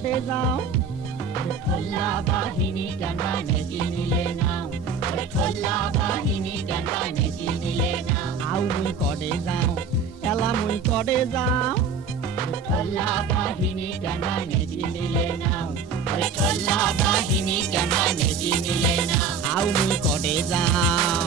কটে যাও ঠোল্লা বাহিনী কেনবা নেকি নিলে নাও ঠোল্লা বাহিনী কেনবা নেকি নিলে নাও আউ মুই কটে যাও এলা মুই কটে যাও ঠোল্লা বাহিনী কেনবা নেকি নিলে নাও ঠোল্লা বাহিনী কেনবা নেকি নিলে নাও আউ মুই কটে যাও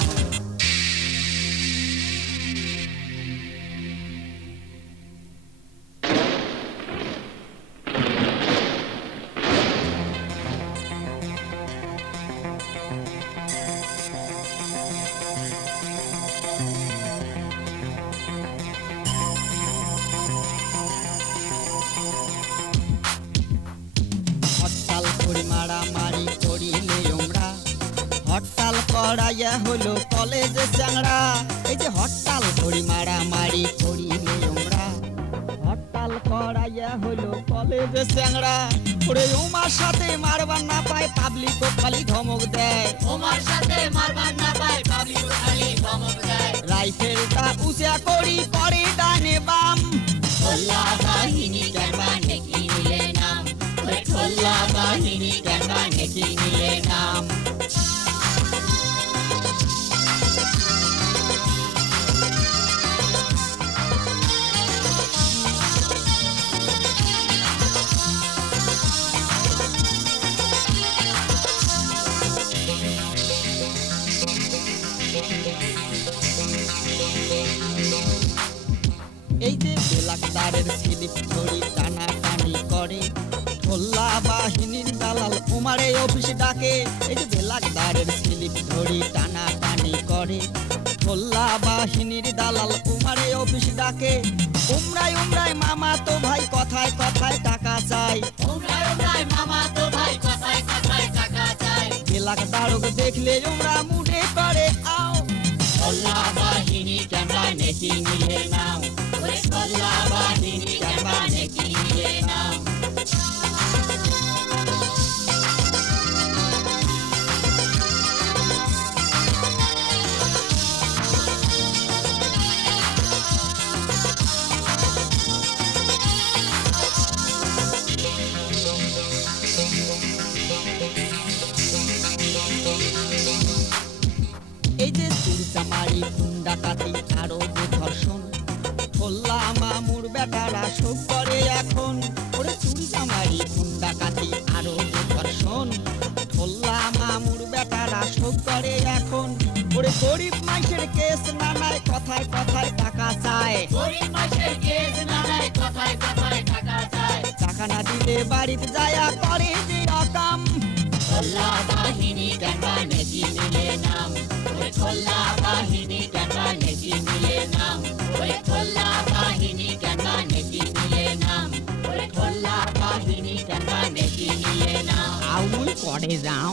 হরতাল করি মারামারি করিলে আমরা হরতাল করাইয়া হলো কলেজে চ্যাংড়া এই যে হরতাল করি মারামারি করিলে আমরা হরতাল করাইয়া হলো কলেজে চ্যাংড়া ওরে ওমার সাথে মারবার না পায় পাবলিক খালি ধমক দেয় তোমার সাথে মারবার না পায় পাবলিক খালি ধমক দেয় রাইফেলটা উঁচা করি পরে ডানে বাম ঠোল্লা বাহিনী কেনবা নেকি নিলে নাও ঠোল্লা বাহিনী কেনবা নেকি নিলে নাও এই যে বেলাক্তারের স্লিপ ধরি টানাটানি করে ঠোল্লা বাহিনীর দালাল উমারে অফিস ডাকে এই যে বেলাক্তারের স্লিপ ধরি টানাটানি করে ঠোল্লা বাহিনীর দালাল উমারে অফিস ডাকে উমরাই উমরাই মামা তো ভাই কথায় কথায় টাকা চাই উমরাই উমরাই মামা তো ভাই কথায় কথায় টাকা চাই বেলাক্তারক দেখলে উমরা মুডে করে আও ঠোল্লা বাহিনী কেনবা নেকি নিলে নাও ঠোল্লা বাহিনী কেনবা নেকি নিলে নাও এই যে চুরচামারি ডাকাতি আরো যে ধর্ষণ ঠোল্লা মামুর বেটারা শোক করে এখন ওরে চুরচামারি ডাকাতি আরো যে ধর্ষণ ঠোল্লা মামুর বেটারা শোক করে এখন ওরে গরিব মানুষের কেস নানায় কথায় কথায় টাকা চায় গরিব মানুষের কেস নানায় কথায় কথায় টাকা চায় টাকা না দিলে বাড়িতে যায়া করে যে রকম ঠোল্লা বাহিনী কেনবা নেকি নিলে নাও ঠোল্লা বাহিনী কেনবা নেকি নিলে নাও ঠোল্লা বাহিনী কেনবা নেকি নিলে নাও ঠোল্লা বাহিনী কেনবা নেকি নিলে নাও আউ মুই করে যাও